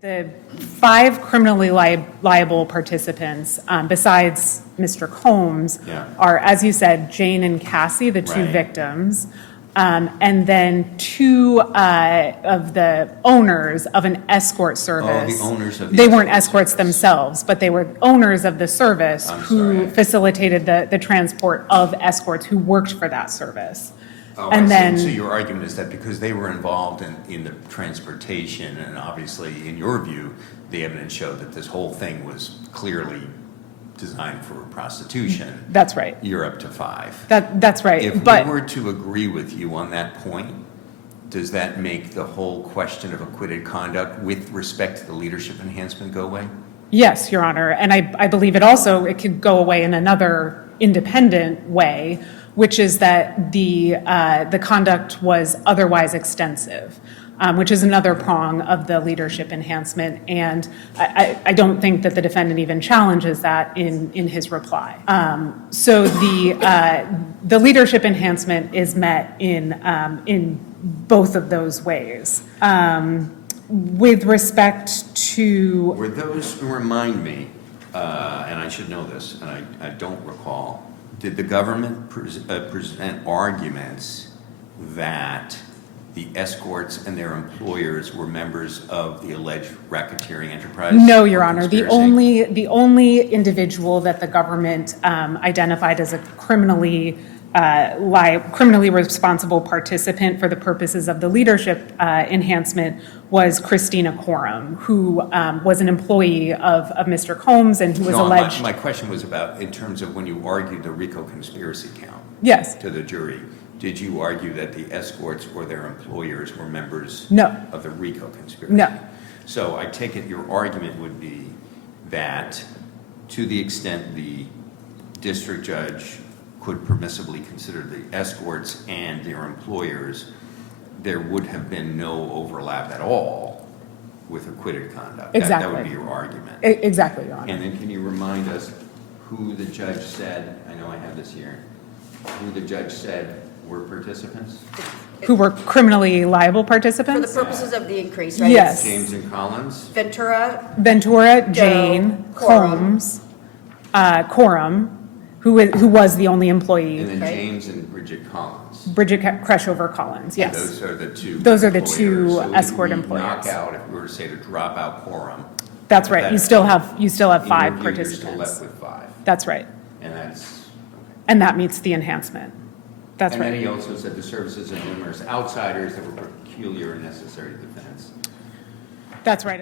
The 5 criminally liable participants, besides Mr. Combs, are, as you said, Jane and Cassie, the 2 victims, and then 2 of the owners of an escort service. Oh, the owners of the They weren't escorts themselves, but they were owners of the service who facilitated the transport of escorts who worked for that service. Oh, and then, so your argument is that because they were involved in the transportation, and obviously, in your view, the evidence showed that this whole thing was clearly designed for prostitution. That's right. You're up to 5. That's right. If but we were to agree with you on that point, does that make the whole question of acquitted conduct with respect to the leadership enhancement go away? Yes, Your Honor, and I believe it could go away in another independent way, which is that the conduct was otherwise extensive, which is another prong of the leadership enhancement, and I don't think that the defendant even challenges that in his reply. So the leadership enhancement is met in both of those ways. With respect to... Were those, remind me, and I should know this, and I don't recall, did the government present arguments that the escorts and their employers were members of the alleged racketeering enterprise? No, Your Honor. The only individual that the government identified as a criminally responsible participant for the purposes of the leadership enhancement was Christina Coram, who was an employee of Mr. Combs and who was alleged... My question was about, in terms of when you argued the RICO conspiracy count to the jury, did you argue that the escorts or their employers were members of the RICO conspiracy? No. So I take it your argument would be that to the extent the district judge could permissibly consider the escorts and their employers, there would have been no overlap at all with acquitted conduct. Exactly. That would be your argument. Exactly, Your Honor. And then can you remind us who the judge said, I know I have this here, who the judge said were participants? Who were criminally liable participants? For the purposes of the increase, right? Yes. James and Collins? Ventura, Jane, Combs, Coram, who was the only employee. And then James and Bridget Collins. Bridget Kreshover Collins, yes. And those are the 2 Those are the employers. 2 So escort if we employers. knock out, if we were to say to drop out Coram. That's right. You still have 5 in your view, participants. You're still left with 5. That's right. And that's, And that meets the enhancement. That's and right. then he also said the services of numerous outsiders that were peculiar and necessary to defense. That's right.